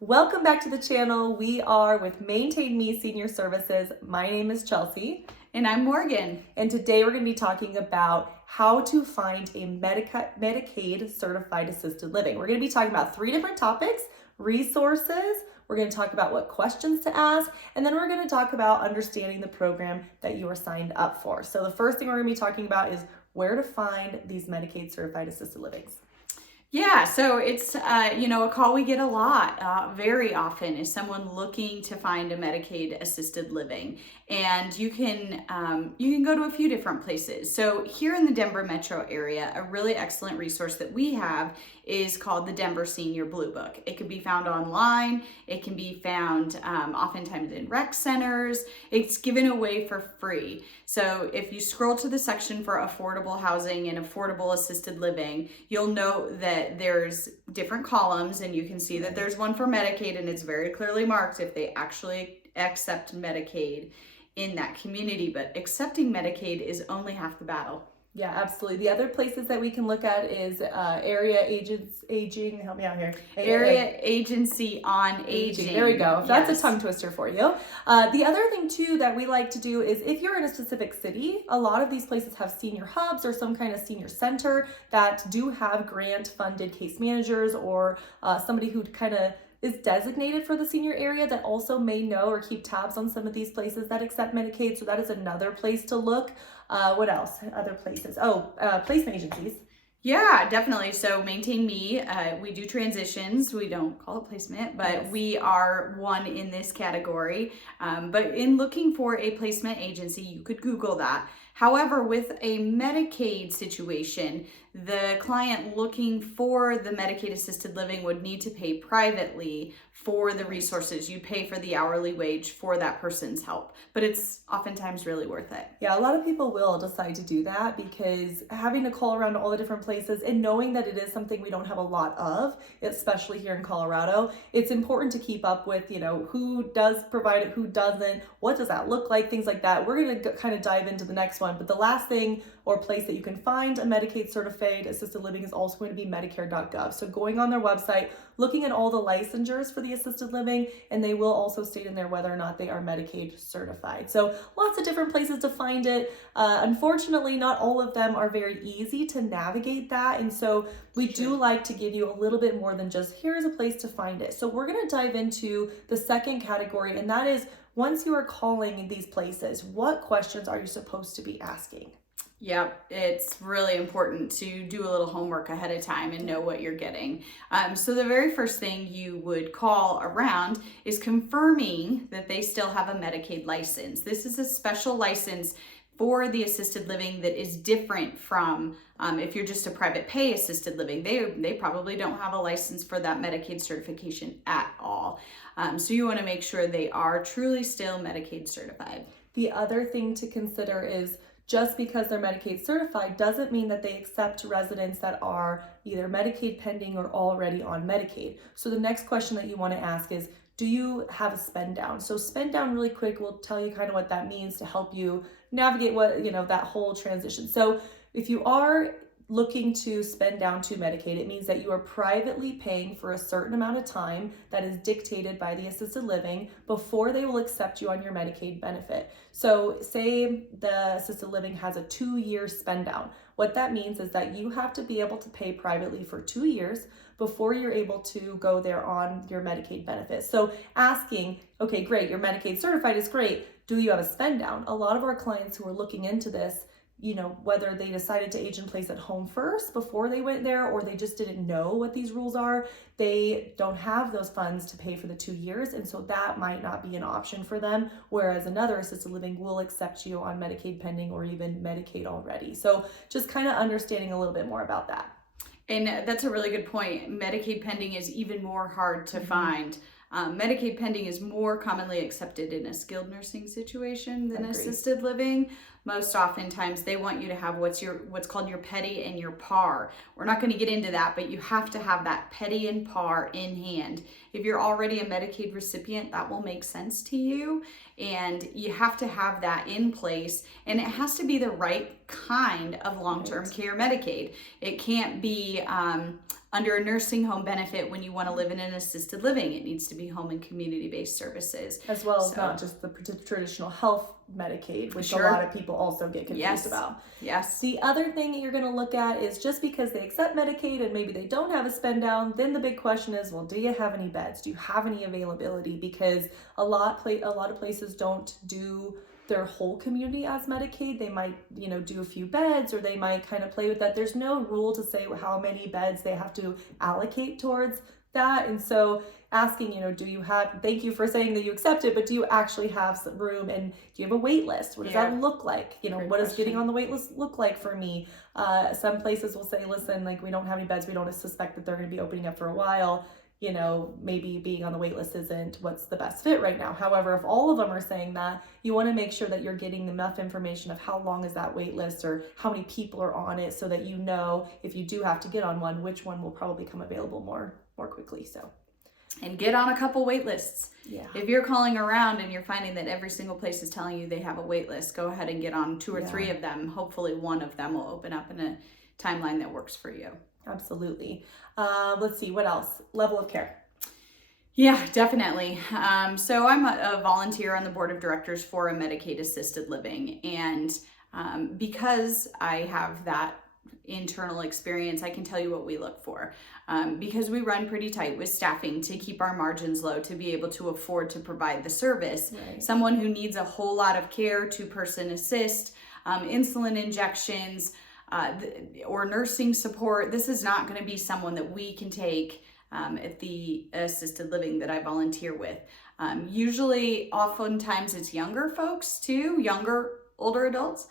Welcome back to the channel. We are with Maintain Me Senior Services. My name is Chelsea. And I'm Morgan. And today we're going to be talking about how to find a Medicaid certified assisted living. We're going to be talking about 3 different topics: resources, we're going to talk about what questions to ask, and then we're going to talk about understanding the program that you are signed up for. So the first thing we're going to be talking about is where to find these Medicaid certified assisted livings. Yeah, so it's a call we get a lot, very often, is someone looking to find a Medicaid assisted living, and you can go to a few different places. So here in the Denver metro area, a really excellent resource that we have is called the Denver Senior Blue Book. It can be found online. It can be found oftentimes in rec centers. It's given away for free. So if you scroll to the section for affordable housing and affordable assisted living, you'll note that there's different columns, and you can see that there's one for Medicaid, and it's very clearly marked if they actually accept Medicaid in that community. But accepting Medicaid is only half the battle. Yeah, absolutely. The other places that we can look at is area aging. Help me out here. Area Agency on Aging. There we go. That's Yes. a tongue twister for you. The other thing too that we like to do is if you're in a specific city, a lot of these places have senior hubs or some kind of senior center that do have grant funded case managers or somebody who kind of is designated for the senior area that also may know or keep tabs on some of these places that accept Medicaid. So that is another place to look. What else? Other places. Placement agencies. Yeah, definitely. So Maintain Me, we do transitions. We don't call it placement, but Yes. we are one in this category. But in looking for a placement agency, you could Google that. However, with a Medicaid situation, the client looking for the Medicaid assisted living would need to pay privately for the resources. You pay for the hourly wage for that person's help, but it's oftentimes really worth it. Yeah, a lot of people will decide to do that because having to call around to all the different places and knowing that it is something we don't have a lot of, especially here in Colorado, it's important to keep up with, who does provide it, who doesn't, what does that look like, things like that. We're going to kind of dive into the next one, but the last thing or place that you can find a Medicaid certified assisted living is also going to be Medicare.gov. So going on their website, looking at all the licensures for the assisted living, and they will also state in there whether or not they are Medicaid certified. So lots of different places to find it. Unfortunately, not all of them are very easy to navigate that. And so we do like to give you a little bit more than just here's a place to find it. So we're going to dive into the second category, and that is once you are calling these places, what questions are you supposed to be asking? Yep, it's really important to do a little homework ahead of time and know what you're getting. So the very first thing you would call around is confirming that they still have a Medicaid license. This is a special license for the assisted living that is different from if you're just a private pay assisted living. They probably don't have a license for that Medicaid certification at all. So you want to make sure they are truly still Medicaid certified. The other thing to consider is just because they're Medicaid certified doesn't mean that they accept residents that are either Medicaid pending or already on Medicaid. So the next question that you want to ask is, do you have a spend down? So spend down really quick will tell you kind of what that means to help you navigate that whole transition. So if you are looking to spend down to Medicaid, it means that you are privately paying for a certain amount of time that is dictated by the assisted living before they will accept you on your Medicaid benefit. So say the assisted living has a 2-year spend down. What that means is that you have to be able to pay privately for 2 years before you're able to go there on your Medicaid benefit. So asking, okay, great, you're Medicaid certified is great. Do you have a spend down? A lot of our clients who are looking into this, whether they decided to age in place at home first before they went there, or they just didn't know what these rules are, they don't have those funds to pay for the 2 years. And so that might not be an option for them. Whereas another assisted living will accept you on Medicaid pending or even Medicaid already. So just kind of understanding a little bit more about that. And that's a really good point. Medicaid pending is even more hard to find. Medicaid pending is more commonly accepted in a skilled nursing situation than assisted living. Most oftentimes they want you to have what's called your petty and your par. We're not going to get into that, but you have to have that petty and par in hand. If you're already a Medicaid recipient, that will make sense to you, and you have to have that in place, and it has to be the right kind of long-term care Medicaid. It can't be Under a nursing home benefit, when you want to live in an assisted living, it needs to be home and community-based services. As well as not just the traditional health Medicaid, which a lot of people also get confused about. Yes. The other thing that you're going to look at is just because they accept Medicaid and maybe they don't have a spend down, then the big question is, well, do you have any beds? Do you have any availability? Because a lot of places don't do their whole community as Medicaid. They might, do a few beds, or they might kind of play with that. There's no rule to say how many beds they have to allocate towards that. And so asking, do you have, thank you for saying that you accept it, but do you actually have some room, and do you have a wait list? What does that look like? What does getting on the wait list look like for me? Some places will say, listen, like, we don't have any beds. We don't suspect that they're going to be opening up for a while. Maybe being on the wait list isn't what's the best fit right now. However, if all of them are saying that, you want to make sure that you're getting enough information of how long is that wait list, or how many people are on it, so that if you do have to get on one, which one will probably come available more quickly. And get on a couple wait lists. Yeah. If you're calling around and you're finding that every single place is telling you they have a wait list, go ahead and get on 2 or 3 of them. Hopefully one of them will open up in a timeline that works for you. Absolutely. Let's see, what else? Level of care. Yeah, definitely. So I'm a volunteer on the board of directors for a Medicaid assisted living. And because I have that internal experience, I can tell you what we look for. Because we run pretty tight with staffing to keep our margins low, to be able to afford to provide the service. Right. Someone who needs a whole lot of care, 2-person assist, insulin injections, or nursing support, this is not going to be someone that we can take at the assisted living that I volunteer with. Usually, oftentimes it's younger folks too, older adults,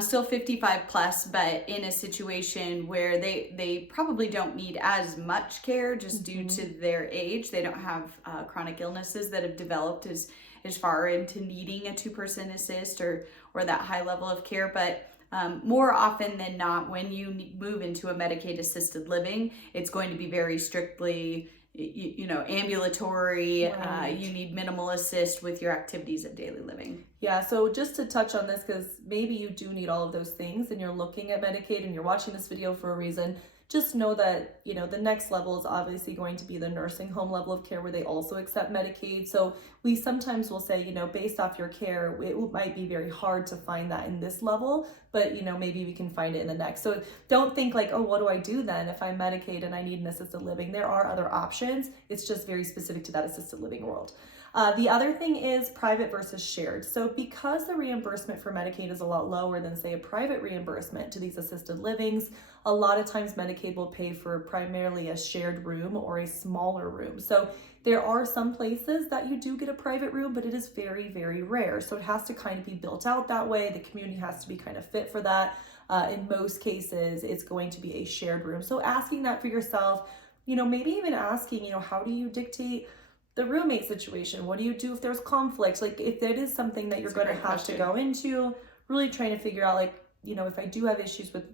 still 55 plus, but in a situation where they probably don't need as much care just due to their age. They don't have chronic illnesses that have developed as far into needing a 2-person assist or that high level of care. But more often than not, when you move into a Medicaid assisted living, it's going to be very strictly, ambulatory. Right. You need minimal assist with your activities of daily living. Yeah, so just to touch on this, because maybe you do need all of those things and you're looking at Medicaid and you're watching this video for a reason, just know that, the next level is obviously going to be the nursing home level of care, where they also accept Medicaid. So we sometimes will say, based off your care, it might be very hard to find that in this level, but, maybe we can find it in the next. So don't think like, oh, what do I do then if I'm Medicaid and I need an assisted living? There are other options. It's just very specific to that assisted living world. The other thing is private versus shared. So because the reimbursement for Medicaid is a lot lower than, say, a private reimbursement to these assisted livings, a lot of times Medicaid will pay for primarily a shared room or a smaller room. So there are some places that you do get a private room, but it is very, very rare. So it has to kind of be built out that way. The community has to be kind of fit for that. In most cases, it's going to be a shared room. So asking that for yourself, maybe even asking, how do you dictate the roommate situation? What do you do if there's conflict? Like, if that is something that you're going to have to go into, really trying to figure out, like, if I do have issues with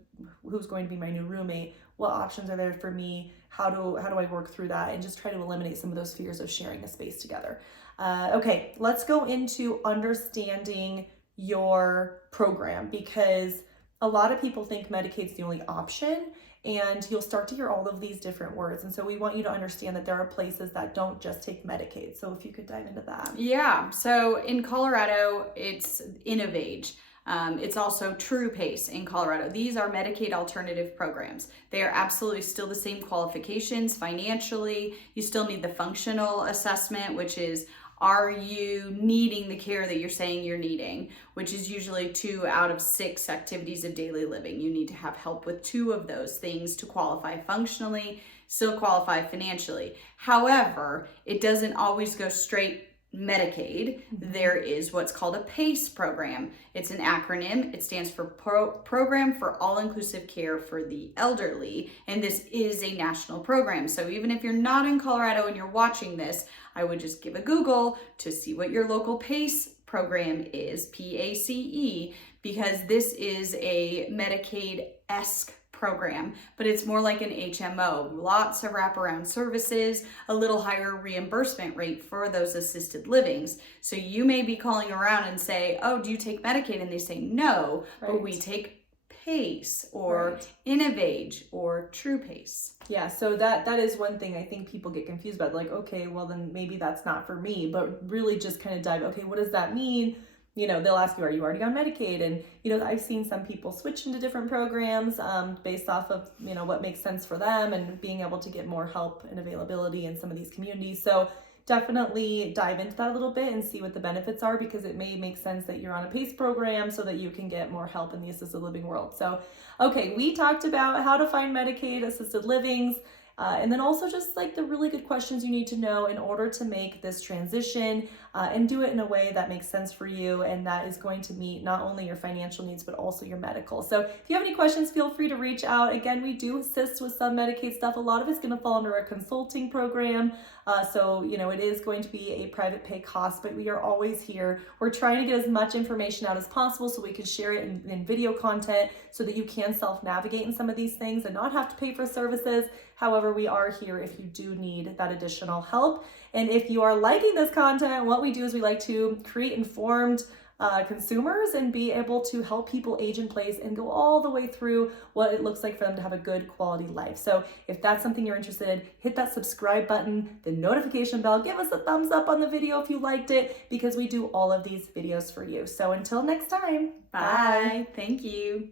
who's going to be my new roommate, what options are there for me? How do I work through that? And just try to eliminate some of those fears of sharing a space together. Okay, let's go into understanding your program, because a lot of people think Medicaid's the only option, and you'll start to hear all of these different words. And so we want you to understand that there are places that don't just take Medicaid. So if you could dive into that. Yeah, so in Colorado, it's InnovAge. It's also TruePace in Colorado. These are Medicaid alternative programs. They are absolutely still the same qualifications financially. You still need the functional assessment, which is, are you needing the care that you're saying you're needing, which is usually 2 out of 6 activities of daily living. You need to have help with 2 of those things to qualify functionally, still qualify financially. However, it doesn't always go straight Medicaid. There is what's called a PACE program. It's an acronym. It stands for Program for All-Inclusive Care for the Elderly, and this is a national program. So even if you're not in Colorado and you're watching this, I would just give a Google to see what your local PACE program is, PACE, because this is a Medicaid-esque program, but it's more like an HMO. Lots of wraparound services, a little higher reimbursement rate for those assisted livings. So you may be calling around and say, oh, do you take Medicaid? And they say no, but we take PACE or Right. Innovage or TruePace. Yeah, so that is one thing I think people get confused about. Like, okay, well then maybe that's not for me. But really just kind of dive, okay, what does that mean? They'll ask you, are you already on Medicaid? And I've seen some people switch into different programs based off of what makes sense for them and being able to get more help and availability in some of these communities. So definitely dive into that a little bit and see what the benefits are, because it may make sense that you're on a PACE program so that you can get more help in the assisted living world. So, okay, we talked about how to find Medicaid assisted livings. And then also just like the really good questions you need to know in order to make this transition and do it in a way that makes sense for you and that is going to meet not only your financial needs but also your medical. So if you have any questions, feel free to reach out. Again, we do assist with some Medicaid stuff. A lot of it's going to fall under a consulting program. So it is going to be a private pay cost, but we are always here. We're trying to get as much information out as possible so we can share it in video content so that you can self-navigate in some of these things and not have to pay for services. However, we are here if you do need that additional help. And if you are liking this content, what we do is we like to create informed consumers and be able to help people age in place and go all the way through what it looks like for them to have a good quality life. So if that's something you're interested in, hit that subscribe button, the notification bell, give us a thumbs up on the video if you liked it, because we do all of these videos for you. So until next time, Bye. Thank you.